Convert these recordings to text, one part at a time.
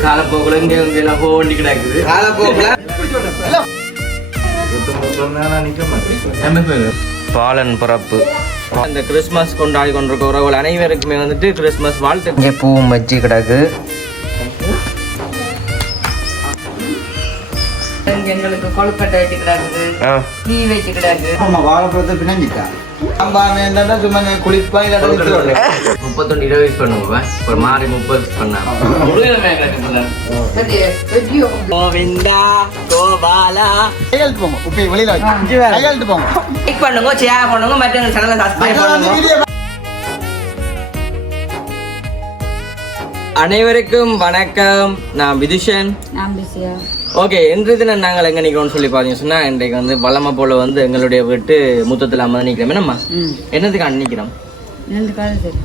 காலப்போக்கில் இங்கே இங்கே எல்லாம் போக வேண்டி கிடக்குது காலப்போக்கில் பாலன் பிறப்பு அந்த கிறிஸ்மஸ் கொண்டாடி கொண்டிருக்க உறவுகள் அனைவருக்குமே வந்துட்டு கிறிஸ்மஸ் வாழ்த்து இங்கே பூவும் வச்சு கிடக்கு எங்களுக்கு கொழுக்கட்டை வச்சு கிடக்குது டீ வச்சு கிடக்கு ஆமா வாழைப்பழத்தை பிணைஞ்சிட்டா அம்பாமே என்னன்னா சும்மா நான் குளிப்பா இல்லாட்ட வித்துருவாங்க. முப்பத்தொன்று இருபது யூஸ் பண்ணுவேன் ஒரு மாறி முப்பது பண்ணேன் கோவிந்தா கோபாலா. கையெழுத்து போங்க உப்பி வெளியில கையெழுத்து போங்க. லைக் பண்ணுங்க ஷேர் பண்ணுங்க மற்ற சேனலை சப்ஸ்கிரைப் அதான் அந்த பண்ணுங்க. வீடியோ அனைவருக்கும் வணக்கம். நான் விதுஷன். நான் பிஸியா ஓகே இன்று தினம் நாங்கள் எங்க நிக்கிறோம்னு சொல்லி பார்த்தீங்கன்னு சொன்னா இன்றைக்கு வந்து வளமை போல வந்து எங்களுடைய வீட்டு முத்தத்தில் அம்மா நிற்கிறோம். என்னம்மா? என்னதுக்கு நிற்கிறோம்?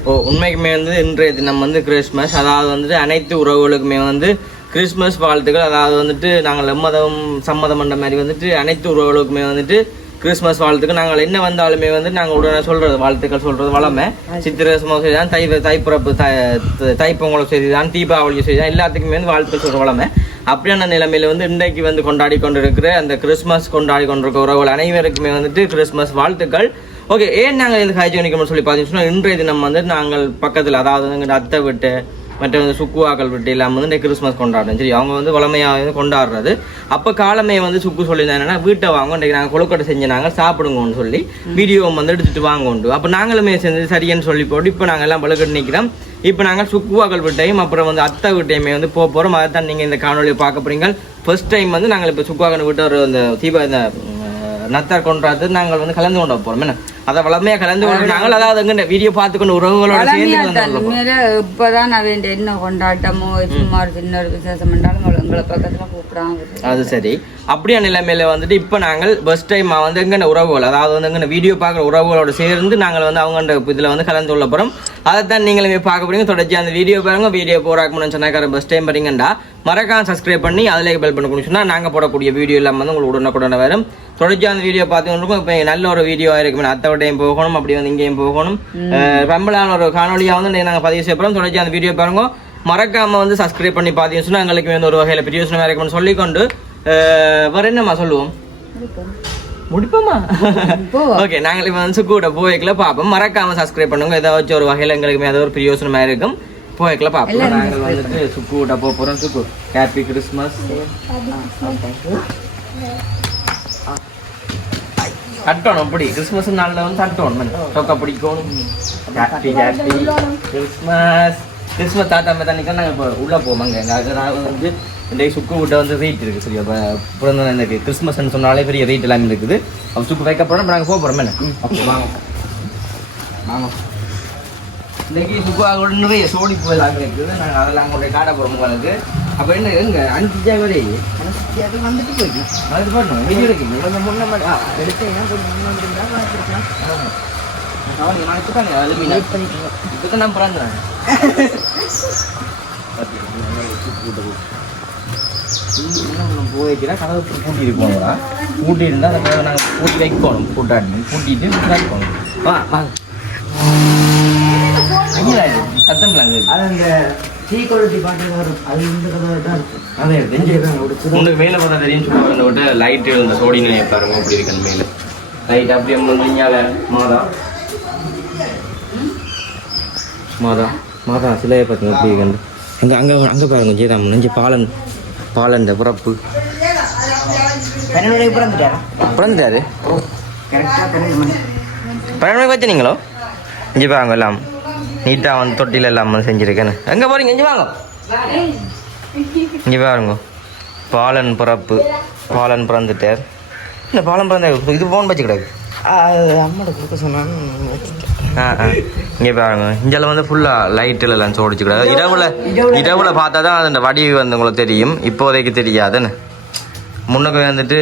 ஓ உண்மைக்குமே வந்து இன்றைய தினம் வந்து கிறிஸ்மஸ் அதாவது வந்துட்டு அனைத்து உறவுகளுக்குமே வந்து கிறிஸ்மஸ் வாழ்த்துக்கள். அதாவது வந்துட்டு நாங்கள் எம்மதம் சம்மதம் பண்ண மாதிரி வந்துட்டு அனைத்து உறவுகளுக்குமே வந்துட்டு கிறிஸ்மஸ் வாழ்த்துக்கள். நாங்கள் என்ன வந்தாலுமே வந்து நாங்கள் உடனே சொல்றது வாழ்த்துக்கள் சொல்றது வளமை சித்திரை சுமம் செய்தான் தை தைப்பிறப்பு தை தை- தைப்பொங்கல் செய்தான் தீபாவளி செய்தான் எல்லாத்துக்குமே வந்து வாழ்த்துக்கள் சொல்ற வளமை அப்படியான நிலைமையில வந்து இன்றைக்கு வந்து கொண்டாடி கொண்டிருக்கிற அந்த கிறிஸ்மஸ் கொண்டாடி கொண்டிருக்கிற உறவுகள் அனைவருக்குமே வந்துட்டு கிறிஸ்மஸ் வாழ்த்துக்கள். ஓகே ஏன் நாங்கள் இந்த ஹைஜீனிக்கம்னு சொல்லி பார்த்தீங்கன்னா இன்றைய தினம் வந்து நாங்கள் பக்கத்தில் அதாவது எங்கள் அத்தை விட்டு மற்ற வந்து சுக்குவாக்கள் விட்டு இல்லாமல் வந்து இந்த கிறிஸ்மஸ் கொண்டாடுறோம். சரி அவங்க வந்து வளமையாக வந்து கொண்டாடுறது. அப்போ காலமே வந்து சுக்கு சொல்லியிருந்தாங்க என்னன்னா வீட்டை வாங்க இன்றைக்கு நாங்கள் கொழுக்கட்டை செஞ்சு நாங்கள் சாப்பிடுங்கன்னு சொல்லி வீடியோ வந்து எடுத்துட்டு வாங்க உண்டு அப்போ நாங்களுமே செஞ்சு சரின்னு சொல்லி போட்டு இப்போ நாங்கள் எல்லாம் பழுக்கட்டு நிற்கிறோம் இப்போ நாங்கள் சுக்குவாக்கள் விட்டையும் அப்புறம் வந்து அத்தை விட்டையுமே வந்து போக போகிறோம் அதை தான் நீங்கள் இந்த காணொலியை பார்க்க போறீங்க. ஃபர்ஸ்ட் டைம் வந்து நாங்கள் இப்போ சுக்குவாக்கன் விட்டு ஒரு இந்த தீபா இந்த நத்தா நத்தார் கொண்டாடுறது நாங்கள் வந்து கலந்து கொண்டு போகிறோம் என்ன? அதை வளமையாக கலந்து கொண்டு நாங்கள் அதாவது அங்கே வீடியோ பார்த்துக்கொண்டு உறவுகளோட சேர்ந்து போறோம். இப்பதான் அவன் என்ன கொண்டாட்டமோ சும்மா சின்ன விசேஷம் பண்ணாலும் எங்களை பக்கத்துல கூப்பிடாம வருது. அது சரி. அப்படியே நிலைமையில வந்துட்டு இப்போ நாங்கள் ஃபர்ஸ்ட் டைம் வந்து எங்கன உறவுகள் அதாவது வந்து எங்கன வீடியோ பார்க்குற உறவுகளோட சேர்ந்து நாங்கள் வந்து அவங்க இதில் வந்து கலந்து கொள்ள போகிறோம் அதைத்தான் நீங்களுமே பார்க்க போறீங்க. தொடர்ச்சி அந்த வீடியோ பாருங்க. வீடியோ போறாக்கு முன்னாடி சொன்னாக்கார ஃபர்ஸ்ட் டைம் வரீங்கண்டா மறக்காம சப்ஸ்கிரைப் பண்ணி அதில் பெல் பண்ண சொன்னால் நாங்கள் போடக்கூடிய வீடியோ எல்லாம் வந்து உங்களுக்கு உடனுக்குடனே வரும். தொடர்ச்சி அந்த வீடியோ பார்த்துக்கொண்டிருக்கோம். இப்போ நல்ல ஒரு வீடியோ இருக்கும் அத்தை டைம் போகணும் அப்படி வந்து இங்கேயும் போகணும். ரொம்பலான ஒரு காணொலியாக வந்து நாங்கள் பதிவு செய்யப்படுறோம் தொடர்ச்சி அந்த வீடியோ பாருங்க. மறக்காம வந்து சப்ஸ்கிரைப் பண்ணி பார்த்தீங்கன்னு சொன்னா எங்களுக்கு வந்து ஒரு வகையில் பிரியோசனமாக இருக்கும்னு சொல்லிக்கொண்டு வேற என்னம்மா சொல்லுவோம்? முடிப்போமா? ஓகே நாங்கள் இப்போ வந்து சுக்கூட போய்க்கல பார்ப்போம். மறக்காம சப்ஸ்கிரைப் பண்ணுங்க. ஏதாச்சும் ஒரு வகையில் எங்களுக்கு ஏதோ ஒரு பிரியோசனமாக இருக்கும். போய்க்கல பார்ப்போம். நாங்கள் வந்துட்டு சுக்கூட போக போகிறோம் சுக்கு. ஹாப்பி கிறிஸ்மஸ் கட்டணும் அப்படி கிறிஸ்மஸ் நாளில் வந்து கட்டணும் சொக்க பிடிக்கணும் ஹாப்பி ஹாப்பி கிறிஸ்மஸ் கிறிஸ்மஸ் தாத்தா நிற்க நாங்கள் இப்போ உள்ளே போவாங்க அதாவது வந்து இந்த சுக்கு விட்ட வந்து ரேட் இருக்குது சரியா இப்போ பிறந்த எனக்கு கிறிஸ்மஸ்ன்னு சொன்னாலே பெரிய ரேட் எல்லாமே இருக்குது அப்போ சுக்கு வைக்க போகிறோம் நாங்கள் போக போகிறோம் என்ன அப்போ வாங்க வாங்க இன்னைக்கு சுக்கு ஆகோட நிறைய சோடி போயெல்லாம் இருக்குது நாங்கள் அதெல்லாம் போய் காட்ட போகிறோம் உங்களுக்கு அப்போ என்ன எங்க அஞ்சு ஜாவரே அது வந்துட்டு போயிடுச்சு அது பண்ணணும் வீடியோ எடுக்கீங்க கொஞ்சம் முன்ன மாதிரி ஆ எடுத்தீங்கன்னா கொஞ்சம் முன்ன வந்துருந்தா பார்த்துருக்கலாம் அவனுக்கு நான் இப்போ தானே அது வெயிட் பண்ணிக்கலாம் இப்போ தான் நான் பிறந்தேன் போய்க்கிறா கதவு பூட்டி இருப்போங்களா பூட்டி இருந்தால் அதை நாங்கள் பூட்டி வைக்கணும் பூட்டாட்டி பூட்டிட்டு வைக்கணும் வா வாங்க ஐயா சத்தம்லாங்க அது அந்த டீ குவாலிட்டி பாட்டு வரும் அது இந்த கதை தான் அதே உங்களுக்கு மேலே பார்த்தா தெரியும் சும்மா அந்த விட்டு லைட்டு இந்த சோடி நிலையை பாருங்க அப்படி இருக்கு அந்த மேலே. லைட் அப்படியே முடிஞ்சால மாதா. மாதா. மாதா சிலையை பார்த்துங்க எப்படி இருக்கு அங்கே அங்கே அங்கே பாருங்க ஜெயராம் நெஞ்சு பாலன் பாலன் பிறப்பு. பன்னெண்டு மணிக்கு பிறந்துட்டாரா? பன்னெண்டு மணி மணிக்கு வச்சுனீங்களோ இஞ்சி பாருங்க எல்லாம். நீட்டாக வந்து தொட்டில எல்லாம் வந்து செஞ்சுருக்கேன்னு எங்கே போறீங்க இஞ்சி வாங்க இங்கே பாருங்க பாலன் பிறப்பு பாலன் பிறந்துட்டார் இந்த பாலன் பிறந்த இது போன் வச்சு கிடக்கு அம்மாட்ட கொடுக்க சொன்னான்னு ஆ ஆ இங்கே பாருங்க இங்கெல்லாம் வந்து ஃபுல்லாக லைட்டில் எல்லாம் சோடிச்சு கிடக்கு இரவுல இரவுல பார்த்தா தான் அந்த வடிவு வந்து உங்களுக்கு தெரியும் இப்போதைக்கு தெரியாதுன்னு முன்னுக்கு வந்துட்டு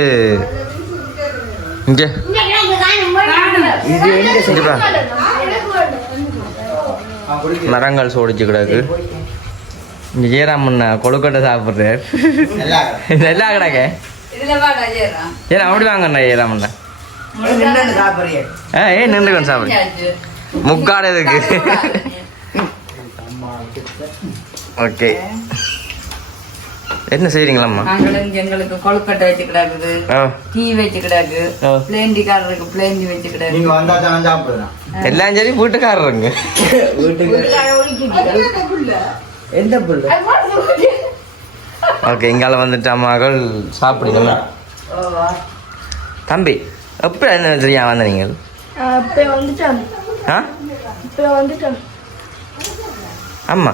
இங்கே இங்கே மரங்கள் சோடிச்சு கிடக்கு. இங்கே ஜெயராமண்ணா கொழுக்கட்டை சாப்பிட்றாரு. நல்லா நல்லா கிடக்க. ஏன் அப்படி வாங்கண்ணா ஜெயராமண்ணா ஆ ஏ நின்று கொஞ்சம் சாப்பிடு. முடியாச்சு. முக்காடு இருக்கு ஓகே. என்ன செய்றீங்களாம்மா? நாங்களும் எங்களுக்கு கொழுக்கட்டை வச்சு கிடக்குது. ஆ. டீ வச்சு கிடக்கு. ஆ. பிளேண்டிக்காரருக்கு பிளேண்டி வச்சு கிடக்கு. நீங்க வந்தா தான் சாப்பிடுறேன். எல்லாம் சரி வீட்டுக்காரருங்க. எந்த புள்ள ஓகே இங்கால வந்துட்டு அம்மாக்கள் சாப்பிடுங்க. தம்பி எப்படி என்ன தெரியா வந்த நீங்கள் இப்போ ஆ? இப்போ வந்துட்டேன். ஆமா.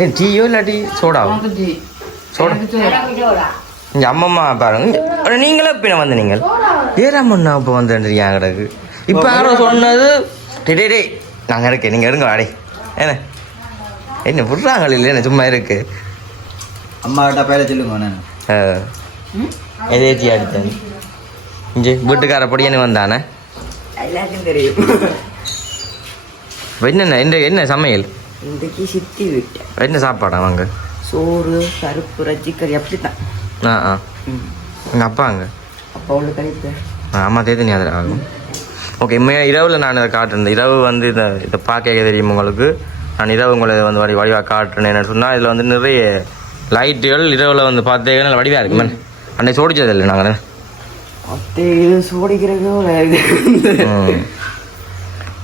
ஏ டீயோ இல்லாட்டி சோடாவோ உனக்கு டீ. சோடா. இங்க அம்மம்மா பாருங்க. நீங்களே பின்ன வந்த நீங்கள் ஏறாமண்ணா இப்போ வந்துருக்கீங்க கிடக்கு? இப்போ யாரோ சொன்னது? டே டே நாங்கள் இருக்கேன் நீங்கள் இருங்க வாடே. என்ன? என்ன விட்றாங்க இல்லை என்ன சும்மா இருக்கு. அம்மா கிட்ட பேர சொல்லுங்க எதேச்சி அடித்தேன் இஞ்சி வீட்டுக்கார பொடியனு வந்தானே? எல்லாருக்கும் தெரியும். என்னென்ன என்ன என்ன சமையல்? இன்றைக்கு சித்தி விட்டேன் என்ன சாப்பாடா வாங்க சோறு பருப்பு ரச்சிக்கறி அப்படித்தான் ஆ ஆ எங்கள் அப்பாங்க அப்போ உள்ள கழிப்பு ஆமாம் தேதி அதில் ஆகும் ஓகே மே இரவில் நான் இதை காட்டுறேன் இரவு வந்து இதை இதை பார்க்க தெரியும் உங்களுக்கு நான் இரவு உங்களை இதை வந்து வடி வடிவாக காட்டுறேன் என்ன சொன்னால் இதில் வந்து நிறைய லைட்டுகள் இரவில் வந்து பார்த்தீங்கன்னா வடிவாக இருக்கு மேன் அன்னைக்கு சோடிச்சது இல்லை நாங்கள்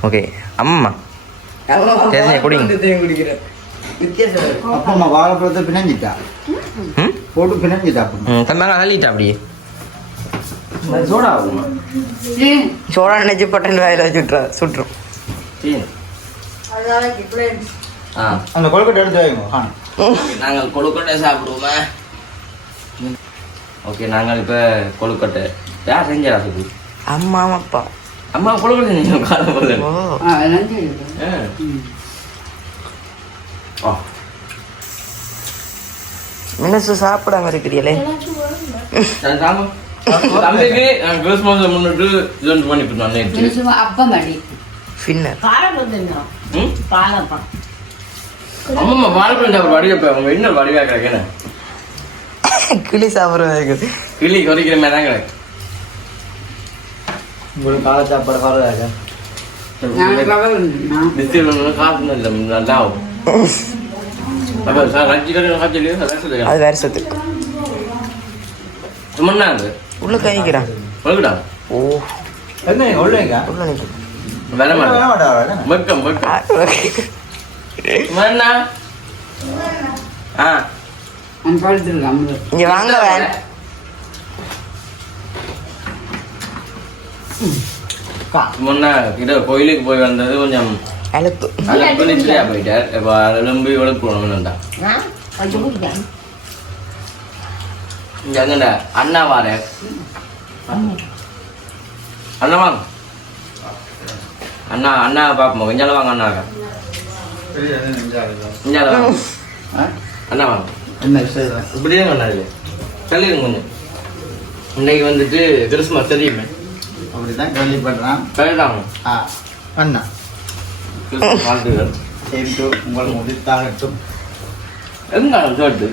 ஓகே அம்மா தெரிஞ்ச குடிங்க குடிக்கிறேன் வித்தியாசம் அப்பா அம்மா வாழைப்பழத்தை பிணைஞ்சிட்டா? ம்? போட்டு பிணைஞ்சிட்டா தம்பாங்க தள்ளிட்டா அப்படியே. சோடா ஆகுமா சோடா நினைச்சு பட்டன் வாயில வச்சுட்றா சுட்டுரும். ஆ. அந்த கொழுக்கட்டை எடுத்து வைங்க நாங்கள் கொழுக்கட்டை சாப்பிடுவோமா. ஓகே நாங்கள் இப்போ கொழுக்கட்டை. யார் செஞ்சா சொல்லு அம்மா அப்பா. அம்மா கொழுக்கட்டை செஞ்சோம் காலம் ஆ. மனசு சாப்பிடாம இருக்கிறீங்களே. தம்பிக்கு கிறிஸ்மஸ் முன்னிட்டு நான் நேற்று அப்பம் அடி. பாலம் வந்துருந்தோம். ம்? பாலப்பா. அம்மா அவங்க கிடக்கேன்னு கிளி சாப்பிடுறது கிளி கொதிக்கிற மாதிரி தான் கிடக்கு. உங்களுக்கு காலை சாப்பாடு காசு இல்லை. நல்லா ஆகும். அது வேற சொத்து உள்ள கழிக்கிறான் ஓ. என்ன உள்ள வேணா ஆ இங்க வாங்க வேன். முன்ன இது கோயிலுக்கு போய் வந்தது கொஞ்சம் வார அண்ணா வாங்க அண்ணா அண்ணா பாப்போம் இஞ்சால வாங்க அண்ணா இஞ்சால வாங்க அண்ணா வாங்க என்ன விஷயம் இப்படியே அண்ணா இல்லை சொல்லிடுங்க கொஞ்சம் இன்னைக்கு வந்துட்டு கிறிஸ்மஸ் தெரியுமே அப்படிதான் கேள்விப்படுறான் கரெக்டாங்க ஆ அண்ணா வாழ்த்துக்கள் சரிட்டு உங்களுக்கு முடித்தாகட்டும் எங்க சொல்லிட்டு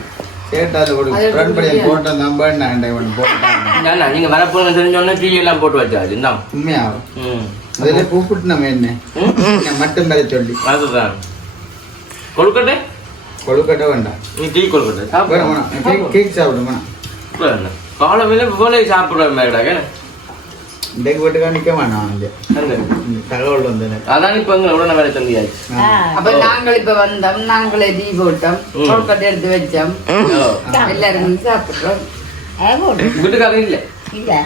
கேட்டால் ஒரு ஃப்ரெண்ட் படியை போட்ட நம்பர் நான் போட்டாங்க அண்ணா நீங்க வரப்போங்க தெரிஞ்சோடனே டீ எல்லாம் போட்டு வச்சாச்சு உண்மையாகும் ம். அதில் கூப்பிட்டு நம்ம என்ன? ம்? நான் மட்டும் மேலே சொல்லி. அதுதான். கொழுக்கட்டை? கொழுக்கட்டை வேண்டாம் நீ டீ கொழுக்கட்டை வேணும் சாப்பிட. வேணாம் கேக் கேக் சாப்பிடுமா காலையில போல சாப்பிடுற மாதிரி இன்றைக்கு வீட்டுக்கா நிற்க வேணாம் தகவல் வந்து அதான் இப்ப எங்களை உடனே வேலை தந்தியாச்சு ஆ. அப்ப நாங்கள் இப்ப வந்தோம் நாங்களே டீ போட்டோம். கொழுக்கட்டை எடுத்து வச்சோம் எல்லாரும் சாப்பிடுறோம் வீட்டுக்காரர் இல்ல இல்லை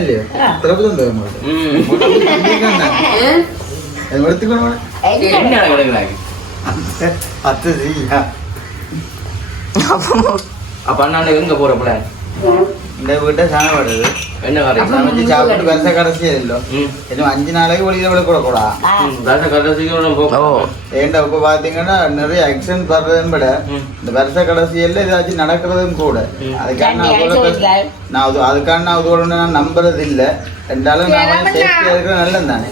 இல்லையா பிரபலம் தர மாட்டேன் ம் அது எடுத்துக்கணும் என்ன கிடக்குறாங்க அத்து செய்யா அப்ப அண்ணா எங்க போற பிளான் இந்த வீட்டை சாண வருது என்ன வரைக்கும் சமைச்சு சாப்பிட்டு வருஷ கடைசி இல்லை இன்னும் அஞ்சு நாளைக்கு ஒளியில விட கூடக்கூடா ம், தசை கடைசிக்கு போ ஏன்டா இப்ப பாத்தீங்கன்னா நிறைய ஆக்சிடென்ட் வர்றதும் விட. இந்த வருஷ கடைசியில ஏதாச்சும் நடக்கிறதும் கூட அதுக்கான நான் அதுக்கான நான் நம்புறது இல்ல ரெண்டாலும் நான் வந்து சேஃப்டியா இருக்கிற நல்லது தானே.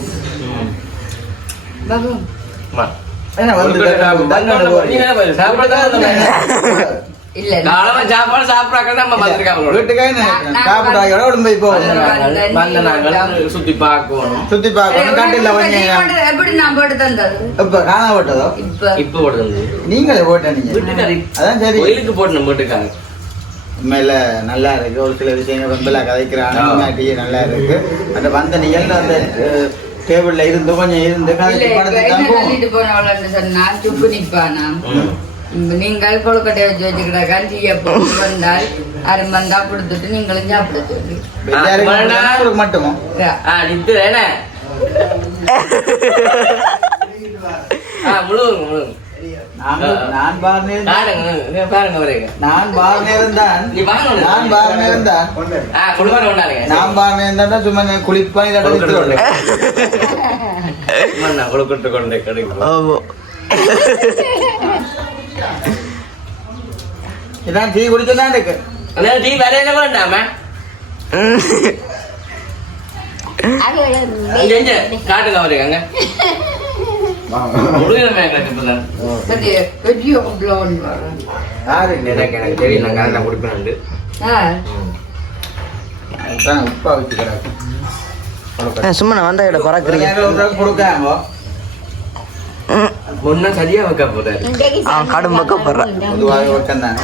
என்ன வந்து கொழுக்கட்டை இல்ல காலையில சாப்பாடு சாப்பிடாக்க நம்ம வந்திருக்காங்க வீட்டுக்காக எவ்வளவு போய் போகும் வந்த நாங்கள் சுத்தி பார்க்கணும். சுத்தி பார்க்கணும். கட்டில டீ வந்து போட்டு எப்படி நான் போட்டு தந்தது இப்ப காணா போட்டதோ இப்ப. இப்ப போடுறது நீங்களே போட்ட நீங்க. வீட்டுக்காரி அதான் சரி. கோயிலுக்கு போடணும் வீட்டுக்காரர் உண்மையில நல்லா இருக்கு. ஒரு சில விஷயங்கள் ரொம்ப கதைக்கிறாங்க நல்லா இருக்கு. அந்த வந்த நிகழ்ந்து அந்த டேபிள்ல இருந்து கொஞ்சம் இருந்து கதைச்சு இப்ப படத்தை என்ன தான் சொல்லிட்டு போனவளன்னு சொன்னா, சுப்பு நிப்பானா. நீங்கள் கொழுக்கட்டை வச்சு வச்சுக்கிட்டாக்கா டீயை போட்டு வந்தால் அரை மந்தா கொடுத்துட்டு நீங்களும் சாப்பிட சொல்லி. மட்டும்? நான் நான் சும்மா. நான் கொழுக்கட்டு கொண்டே. கிடைக்கும் இதான் டீ குடிச்சுதான் இருக்கு அண்ணா டீ வரையில வேண்டாம இங்க இங்க காட்டுங்க அதான் வச்சுக்கிறாங்க சும்மா நான் வந்த இடம் பறக்குறீங்க கொடுக்காங்க முன்ன சரியா வைக்க போறாரு. அவன் கடும் பக்கம் போடுறான் பொதுவாக ஒருத்தன் தான்.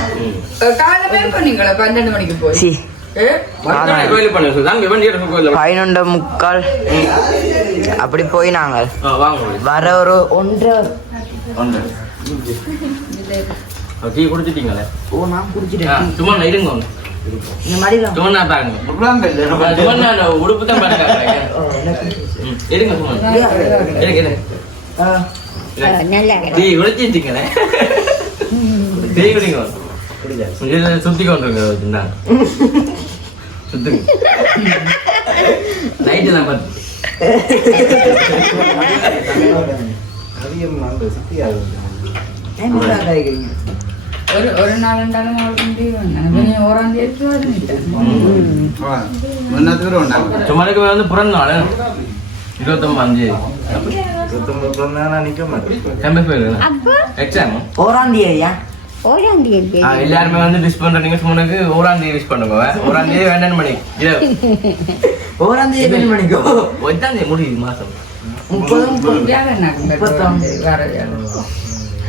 பதினொன்று முக்கால். அப்படி போய் நாங்கள். வாங்க வர ஒரு ஒன்றரை வந்து டீ குடிச்சிட்டீங்களே? ஓ நான் ஆ, குடிச்சிட்டேன் சும்மா நான் இருங்க ஒண்ணு. இந்த மாதிரி சும்மா நான் பாருங்க. உருளாங்க சும்மா நான் உடுப்பு தான் பாருங்க. ம், இருங்க சும்மா. இருங்க இருங்க டீ குடிச்சிட்டீங்களே டீ குடிங்க சுத்தி இந்தாங்க. சுத்துங்க. நைட்டு தான் பார்த்து. ஒரு ஒரு நாள் ரெண்டாலும் அவளுக்கு முடியும் நீ ஓராம் தேதி சும்மாக்கு இருபத்தொம்பது ஓராம் தேதியா எல்லாருமே வந்து விஷ் பண்றீங்க சுமனுக்கு ஓராம் தேதி விஷ் பண்ணுங்க ஓராம் தேதி வேண்டாம் மணி ஓராம் தேதி மணிக்கோ ஒன்றாம் தேதி முடியுது மாசம்.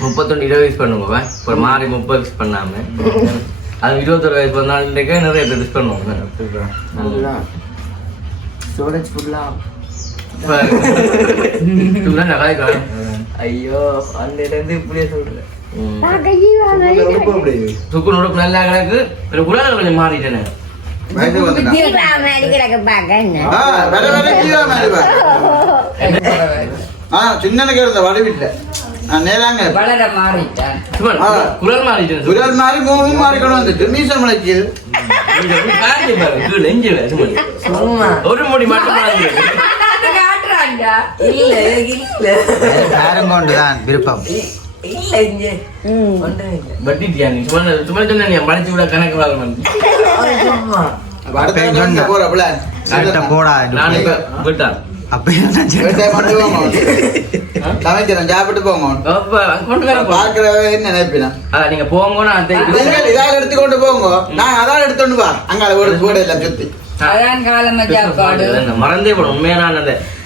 முப்பத்தொன்று இருபது பண்ணுங்க இப்போ மாறி முப்பது விஷ் பண்ணாம அது இருபத்தொரு வயசு நாளுக்கு நிறைய பேர் விஷ் பண்ணுவாங்க ஸ்டோரேஜ் ஃபுல்லா இப்படிதான் நிறைய காலம். ஐயோ அந்த இருந்து இப்படியே சொல்றேன். சுக்கு நுடுப்பு நல்லா கிடக்கு இதுல குலால கொஞ்சம் மாறிட்டேனே. சின்னனுக்கு இருந்த நான் நேராங்க. வளர மாறிட்டான். குரல் மாறிட்டேன். சுரல் மாதிரி மூணும் மாறி கொண்டு வந்துட்டு. மீசம் முளைக்குது ஒரு முடி மட்டும் மாறிடுது. காட்டுறான்டா இல்ல இல்ல. யாரும் கொண்டு தான் விருப்பம். இல்ல இங்க? சும்மா சொன்ன நீ, மறைச்சு விட கணக்கு வாங்கணும். போடா விட்டான். சமைக்கிறேன் சாப்பிட்டு போங்க போ. நினைப்பினா? நீங்க போங்க. இதால எடுத்துக்கொண்டு போங்க. நான் அதான் எடுத்துட்டு வா. அங்க ஒரு கூட எல்லாம் சுத்தி. அதான் காலம சாப்பாடு நான் மறந்தே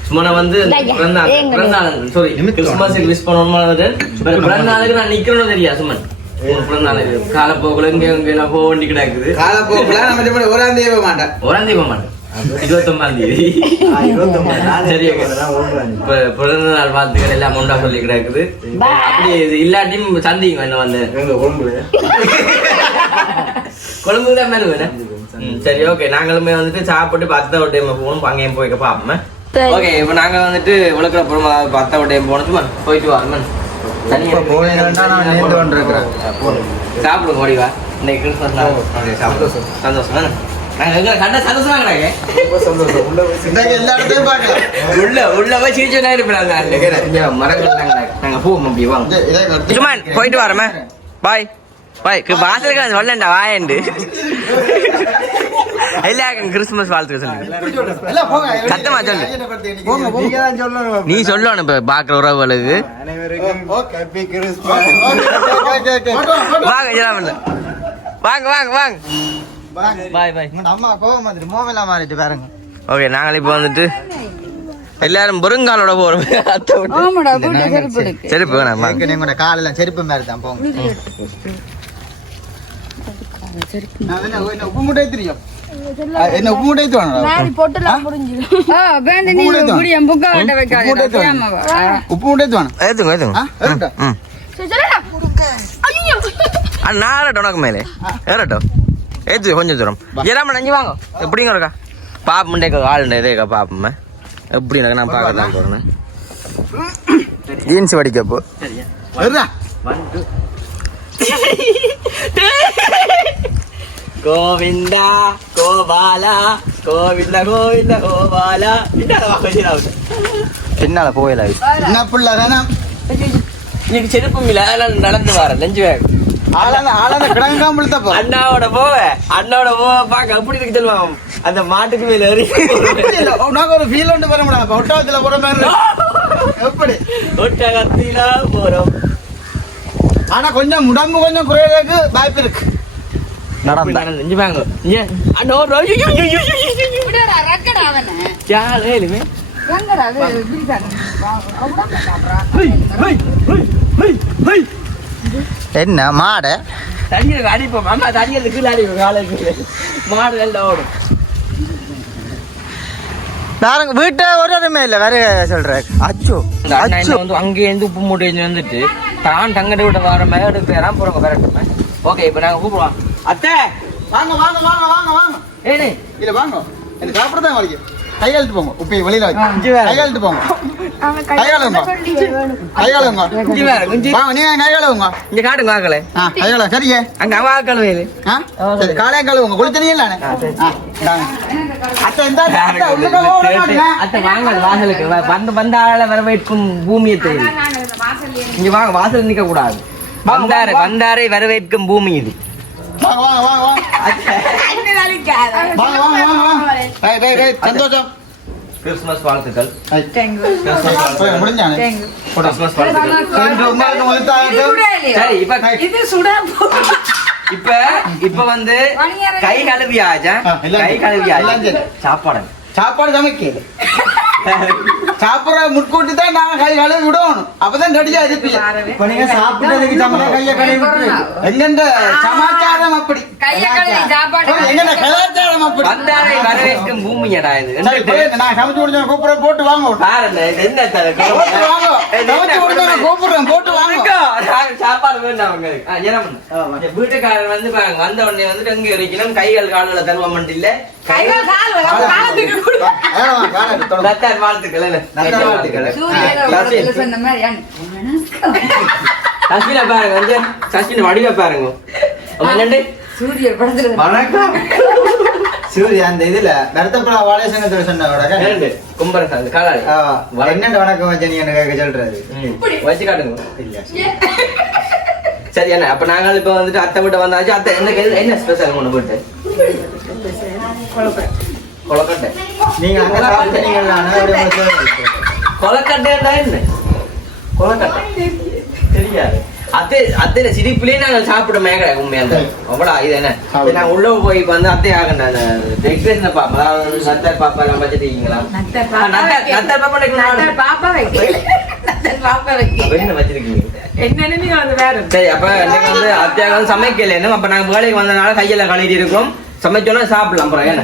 நான் சும்மா வந்து பிறந்த நாள். பிறந்த நாள் சாரி கிறிஸ்துமஸுக்கு விஷ் பண்ணணும்னு பிறந்த நாளுக்கு நான் நிக்கணும்னு தெரியா சுமன் உன் பிறந்த நாளுக்கு காலப்போக்குல இங்க இங்க போக வேண்டி கிடக்குது. காலப்போக்குல நம்ம இப்படி ஒராம் தேவை மாட்டேன். ஒராம் மாட்டேன். இருபத்தொன்பதாம் தேதி. சரி இப்ப பிறந்த நாள் வாழ்த்துக்கள் எல்லாம் சொல்லி கிடக்குது. அப்படி இது இல்லாட்டியும் சந்திங்க என்ன வந்து? கொழும்பு? தான் சரி ஓகே நாங்களுமே வந்துட்டு சாப்பிட்டு பத்த ஒரு டைம் போகணும். அங்கேயும் போய்க்க பார்ப்போம். ஓகே இப்போ நாங்க வந்துட்டு விளக்குற போறோம் பத்த டைம் போனோம். சும்மா போயிட்டு வா அம்மன் தனியா போனீங்கன்னா நான் நேர்ந்து கொண்டிருக்கிறேன். சாப்பிடுங்க ஓடி வா. இன்னைக்கு கிறிஸ்மஸ் சந்தோஷம். தானே? நாங்க எங்க கண்ட சந்தோஷமா எல்லா இடத்தையும் பார்க்கலாம். உள்ள உள்ள போய் சீச்சு நேரம் மரங்கள் நாங்க போவோம் அப்படி வாங்க. போயிட்டு வரமே பாய். பாய். வாசலுக்கு சொல்லண்டா வாயண்டு. எல்லாருக்கும் கிறிஸ்துமஸ் வாழ்த்துக்க சொல்லுங்க. சத்தமா சொல்லு. நீ சொல்லணும் இப்ப பாக்குற உறவுகளுக்கு வாங்க வாங்க. வாங்க வாங்க பாய் பாய். அம்மா கோவம் வந்துட்டு மோமெல்லாம் மாறிட்டு பாருங்க. ஓகே நாங்கள் இப்போ வந்துட்டு எல்லாரும் பெருங்காலோட போறோம். அத்தை விட்டு. செருப்பு வேணாம் எங்களோட காலெல்லாம் செருப்பு மாதிரி தான் போங்க. உப்பு முட்டை தெரியும் என்ன மூடை தோணும் பொட்டுலாம் புரிஞ்சு ஆ ஏத்துங்க ம் சுஜலா உனக்கு மேலே ஏறட்டும் ஏத்து கொஞ்சம் தூரம் ஏறாம நஞ்சு வாங்க எப்படிங்க இருக்கா பாப்பு ஆள் இதேக்கா பாப்புமே எப்படி நான் பார்க்க தான் போகிறேன் ஜீன்ஸ் வடிக்கப்போ கோவிந்தா கோபாலா கோவிந்தா கோவிந்தா கோபாலா பின்னால போயில என்ன பிள்ளை தானே இன்னைக்கு செருப்பும் இல்ல அதனால நடந்து வரேன் நெஞ்சு தப்பா அண்ணாவோட போவ அண்ணாவோட போவ பாக்க எப்படி இருக்கு சொல்லுவான் அந்த மாட்டுக்கு மேல உனக்கு ஒரு ஃபீல் ஒன்று வர முடியாது ஒட்டாவத்துல போற மாதிரி. எப்படி ஒட்டகத்தில போறோம் ஆனா கொஞ்சம் உடம்பு கொஞ்சம் குறையறதுக்கு வாய்ப்பு இருக்கு நடந்தேன் நெஞ்சுமாங்க அண்ணோ ஜாலேலுமே என்ன மாட? தண்ணியில் அடிப்போம். அம்மா தண்ணியில் கீழே அடிப்போம். காலையில் மாடு நல்லா ஓடும். நாங்கள் வீட்டை ஒரு இடமே இல்லை. வேற சொல்கிறேன் அச்சோ அச்சோ. வந்து அங்கேருந்து உப்பு மூட்டை வந்துட்டு தான் தங்கட விட வர மாதிரி எடுத்து பேரான் போகிறோங்க ஓகே இப்போ நாங்கள் கூப்பிடுவோம். அத்தை வாங்க வாங்க வாங்க வாங்க வாங்க. ஏனே இல்ல வாங்க. எனக்கு சாப்பிட தான் வலிக்கு. கையாளிட்டு போங்க. உப்பி வெளியில கையாளிட்டு போங்க. கையாளுங்க கையாளுங்க வாங்க நீங்க கையாளுங்க இங்க காட்டுங்க வாக்கல கையாள சரிங்க. அங்க அவா கழுவையில. சரி காலையை கழுவுங்க. குளித்தனீங்க நானே பூமியை தெரியும் இங்க வாங்க வாசல் நிக்க கூடாது வந்தாரை வரவேற்கும் பூமி இது. வாங்க வாங்க வாங்க வாங்க. வாங்க வாங்க வாங்க வாங்க. ரைட் ரைட் ரைட் சந்தோஷம். கிறிஸ்துமஸ் வாழ்த்துக்கள். தேங்க்யூ கிறிஸ்துமஸ் வாழ்த்துக்கள். சரி இப்ப இது சுடா இப்ப இப்ப வந்து கை கழுவி ஆச்சா ஆ, எல்லாம் கை கழுவி எல்லாம் ஆச்சா சரி. சாப்பாடு. சாப்பாடு சமைக்கல. சாப்பிடுற முட்கூட்டி தான் நாங்க கை கழுவி விடணும். அப்பதான் ரெடியா இருப்பீங்க இப்ப நீங்க சாப்பிட்டதுக்கு சமைக்க கைய கழுவி எங்கெந்த சமாச்சாரம் அப்படி? கைய கழுவி சாப்பாடு எங்கெந்த கலாச்சாரம் அப்படி? வந்தாரை வரவேற்கும் பூமியடா இது. நான் சமைச்சு முடிஞ்ச கூப்பிட போட்டு வாங்க. என்ன போட்டு வாங்க. சமைச்சு முடிஞ்ச நான் கூப்பிடுறேன் போட்டு வாங்க. சாப்பாடு வேண்டாம். இந்த வீட்டுக்காரர் வந்து பாருங்க வந்த உடனே வந்துட்டு எங்க இருக்கணும்? கைகள் காலில் தருவம் இல்ல? கைகள் கால் வாழ்த்துக்கள் வாழ்த்துக்கள். சொன்ன மாதிரி பாருங்க வந்து சசின் வடிவ பாருங்க. படத்துல வணக்கம். சூரிய அந்த இதுல வருத்தப்பட வாழை சங்கத்துல சொன்ன காலாளி என்ன வணக்கம் வச்சனி எனக்கு சொல்றது? ம், வச்சு காட்டுங்க. இல்ல சரி என்ன? அப்ப நாங்கள் இப்ப வந்துட்டு அத்தை வீட்டை வந்தாச்சு. அத்தை என்ன என்ன- என்ன ஸ்பெஷல் ஒண்ணு போட்டு? கொலக்கட்டை நீங்க அங்க சாப்பிட்டீங்களா கொலக்கட்டைன்னா என்ன? கொலக்கட்டை. தெரியாது. அத்தை அத்தை சிரிப்புலயே நாங்கள் சாப்பிட மேகல உண்மையா அந்த அவ்வளோ இது என்ன? நான் உள்ள போய் இப்ப வந்து அத்தை ஆகண்ட அந்த டெக்கரேஷனை பாப்பா. அதாவது நத்தர் பாப்பா எல்லாம் வச்சுட்டீங்களா நத்தர் பாப்பா நத்தர் பாப்பா என்ன? வச்சிருக்கீங்க? என்னன்னு நீங்க அது வேற சரி அப்ப இன்னைக்கு வந்து அத்தியாக வந்து சமைக்கல என்ன அப்ப நாங்க வேலைக்கு வந்தனால கையில கழுவி இருக்கோம். சமைச்சோன்னா சாப்பிடலாம் அப்புறம் என்ன?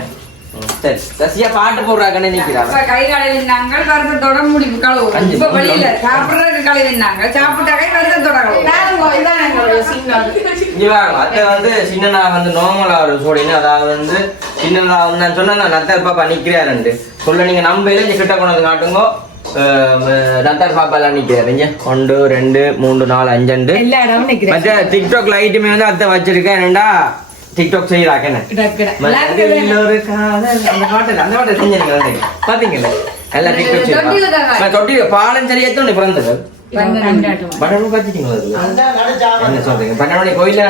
சரி ரசியா பாட்டு போடுறாங்கன்னு நிக்கிறாங்க இப்ப கை கழுவினாங்க வருத்தத்தோட முடிவு கழுவு அஞ்சு. இப்ப வெளியில சாப்பிடுறதுக்கு கழுவினாங்க சாப்பிட்ட கை வருத்தத்தோட கழுவு இதான் எங்களுடைய சின்னம் இங்க வாங்க அத்தை வந்து சின்னனா வந்து நார்மலா ஒரு சோடின்னு அதாவது வந்து சின்னனா வந்து நான் சொன்னா நத்தர் பாப்பா நிக்கிறாருண்டு சொல்ல நீங்க நம்பையில இங்க கிட்ட கொண்டு வந்து காட்டுங்க. நத்தர் பாப்பா எல்லாம் நிக்கிறாரு. இங்க ஒன்று ரெண்டு மூணு நாலு அஞ்சண்டு எல்லா இடமும் நிக்கிறேன் டிக்டாக் லைட்டுமே வந்து அத்தை வச்சிருக்கேன் என்னடா டிக்டாக் செய்யறாங்க அந்த பாட்டு அந்த பாட்டு செஞ்சிருக்கேன் பாத்தீங்களா? எல்லாம் டிக்டாக் செய்யறாங்க. பாலம் சரி எத்தனை பிறந்தது? பன்னெண்டு? என்ன சொல்றீங்க? பன்னெண்டு மணி கோயில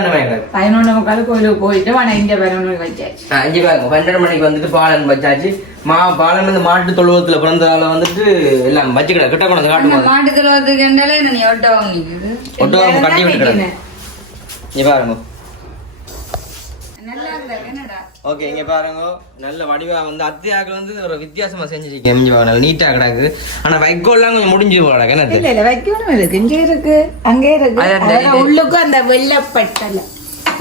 பதினொன்று முக்கால் கோயிலுக்கு போயிட்டு ஆனா இங்க பதினொன்று வச்சாச்சு. அஞ்சு பாருங்க. பன்னெண்டு மணிக்கு வந்துட்டு பாலன் வச்சாச்சு. மா பாலன் வந்து மாட்டு தொழுவத்துல பிறந்ததால வந்துட்டு எல்லாம் வச்சுக்கிட கிட்ட கொண்டு போது மாட்டு ஒட்டவங்க கட்டி விட்டுக்கிறேன் இங்க பாருங்க. நல்லா என்னடா ஓகே இங்க பாருங்க. நல்ல வடிவா வந்து அத்தியாக்கள் வந்து ஒரு வித்தியாசமா செஞ்சிருக்கேன் எம்ஜி பாருங்க நீட்டா கிடக்கு. ஆனா வைக்கோல்லாம் கொஞ்சம் முடிஞ்சு போல இல்ல கிணத்து இல்ல வைக்கணும் இருக்கு. இங்க இருக்கு அங்கே இருக்கு. அது அந்த வெள்ளப்பட்டல.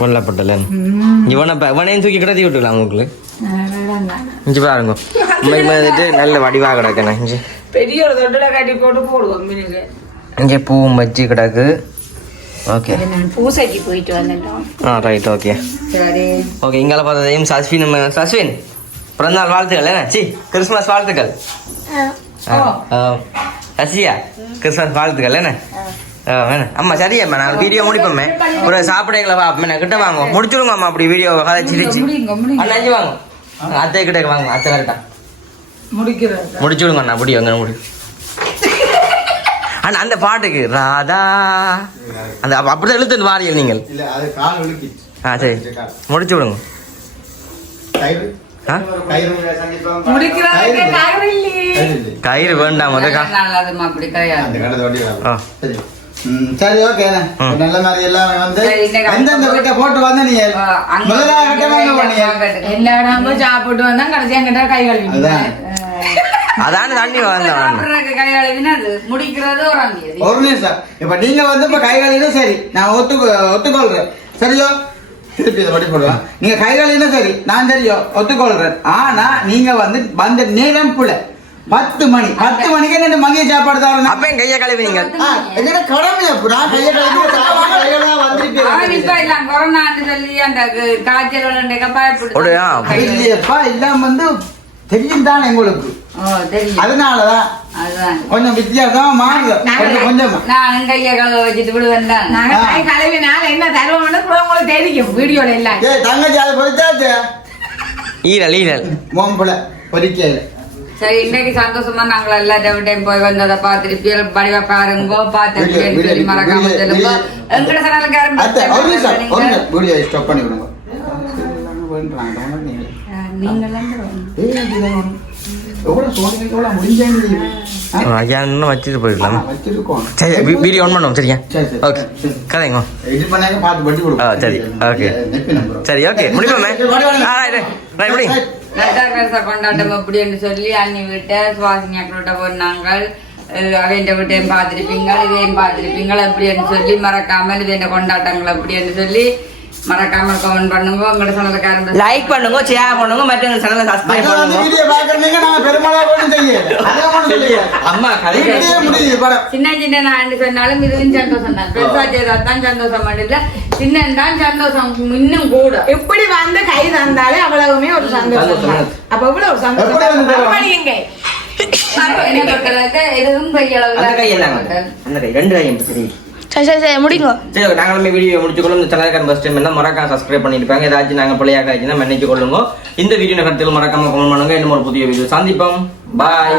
வெள்ளப்பட்டல. இவனை இவனையும் தூக்கி கிடத்தி விட்டுக்கலாம் உங்களுக்கு. இஞ்சி பாருங்க. உண்மைக்கு வந்துட்டு நல்ல வடிவாக கிடக்கணும் இஞ்சி. பெரிய ஒரு தொட்டில கட்டி போட்டு போடுவோம் மீனுக்கு. இங்கே பூவும் வச்சு கிடக்கு. ஓகே நான் பூசைக்கு போயிட்டு வந்துட்டோம் ஆ ரைட் ஓகே சரி ஓகே இங்கால பார்த்ததையும் சஸ்வின் நம்ம சஸ்வின் பிறந்தநாள் வாழ்த்துக்கள் என்ன சி கிறிஸ்மஸ் வாழ்த்துக்கள் ஆ, ஆ. ரசியா கிறிஸ்மஸ் வாழ்த்துக்கள் என்ன ஆ, என்ன அம்மா சரியாம்மா நான் வீடியோ முடிப்போமே ஒரு சாப்பிடுங்களா பாப்போம் நான் கிட்ட வாங்க முடிச்சிருங்க அம்மா அப்படி வீடியோ முடிங்க முடிங்க அண்ணாச்சி வாங்க அத்தை கிட்ட வாங்க அத்தை கரெக்டா முடிக்கிறது முடிச்சு விடுங்க அண்ணா அப்படி அங்கே முடி அண்ணா அந்த பாட்டுக்கு ராதா அந்த அப்ப- அப்படிதான் இழுத்துட்டு வாரியல் நீங்கள் இல்ல அது கால் விழுக்கி ஆ சரி முடிச்சு விடுங்க கயிறு வேண்டாம். சரி ஓகே. நல்ல மாதிரி எல்லாமே வந்து எந்தெந்த வீட்டை போட்டு வந்து நீங்க முதலாக என்ன பண்ணீங்க எல்லா இடமும் சாப்பிட்டு வந்தா கடைசியா கிட்ட கை கழுவிட்டு அதான். தண்ணி வந்தேன் கை கழுவினா ஒரு நிமிஷம். இப்ப நீங்க வந்து இப்ப கைகாலினா சரி. நான் ஒத்து ஒத்துக்கொள்றேன். சரியோ? திருப்பி இதை படி போடுவேன் நீங்க கைகாலினா சரி. நான் சரியோ? ஒத்துக்கொள்றேன். ஆனா நீங்க வந்து வந்த நேரம் புல. பத்து மணி. பத்து மணிக்கு என்ன மதிய சாப்பாடு தரணும்? அப்ப என் கையை கழுவினீங்க. ஆ, என்னோட கடமை அப்ப. நான் கையை கழுவி தான் அந்த க- காய்ச்சல் இல்லையப்பா இல்லாம வந்து தெரியும் தானே உங்களுக்கு அதனாலதான் அதுதான் கொஞ்சம் வித்தியாசமா மாறுது கொஞ்சம் கொஞ்சமா. நான் கையை கழுவ வச்சுட்டு விடுவேன் ஆ. கை கழுவினால என்ன தருவோம்னு கூட உங்களுக்கு தெரியும் வீடியோல எல்லாம். ஏய் தங்கச்சி அதை பொறிச்சாச்சு? ஈரல் ஈரல். மோம்புல பொறிக்கையில சரி இன்னைக்கு சந்தோஷமா நாங்கள் எல்லா டைம் போய் வந்ததை பார்த்துட்டு படிவா பாருங்க பார்த்து மறக்காம சொல்லுங்க எங்கட சனலுக்காரன் அத்தை, ஐயா இன்னும் வச்சுட்டு. சரி வீடியோ ஆன் பண்ணுவோம் சரியா சரி, சரி. ஓகே சரி. கதைங்க edit பண்ணாங்க, பார்த்து பட்டி கொடுங்க. ஆ, சரி. ஓகே. நெப்பி நம்புறோம். சரி ஓகே முடிப்போமே சரி, வாடி, வாடி. ஆ ரைட் ரைட் முடி நட்டாக்கரச கொண்டாட்டம் அப்படின்னு சொல்லி அண்ணி விட்ட சுவாசினி அக்கள்கிட்ட போனாங்க அவன் விட்டையும் பார்த்துருப்பீங்க இதையும் பார்த்துருப்பீங்க அப்படின்னு சொல்லி மறக்காமல் இது என்ன கொண்டாட்டங்கள் அப்படின்னு சொல்லி மறக்காம கமெண்ட் பண்ணுங்க. உங்களோட சொன்னதுக்காரன் லைக் பண்ணுங்க ஷேர் பண்ணுங்க மற்ற சேனலை சப்ஸ்கிரைப் பண்ணுங்க. வீடியோ பார்க்கறீங்க, நாங்க. அதான் ஒண்ணும் செய்யல. அம்மா கதை. சின்ன சின்ன நான் சொன்னாலும் இதுவும் சந்தோஷம் தான். பெருசா செய்தாதான் சந்தோஷம் மட்டும் இல்ல. சின்ன தான் சந்தோஷம் இன்னும் கூட. எப்படி வந்து கை தந்தாலே அவ்வளவுமே ஒரு சந்தோஷம் சந்தோஷம். தான். அப்ப இவ்வளவு ஒரு சந்தோஷம்? என்ன இதுவும் பெரிய அந்த கை அந்த கை ரெண்டு கையும் சரி சரி சரி சரி முடிங்க சரி நாங்களுமே வீடியோ முடிச்சுக்கொள்ளும். இந்த சேனலுக்கான ஃபஸ்ட் டைம் என்ன மறக்காம சப்ஸ்கிரைப் பண்ணிருப்பாங்க ஏதாச்சும் நாங்கள் பிள்ளையாக ஆச்சுன்னா மன்னிச்சு கொள்ளுங்க. இந்த வீடியோ கருத்துக்கள் மறக்காம கமெண்ட் பண்ணுங்க. இன்னும் ஒரு புதிய வீடியோ சந்திப்போம். பாய்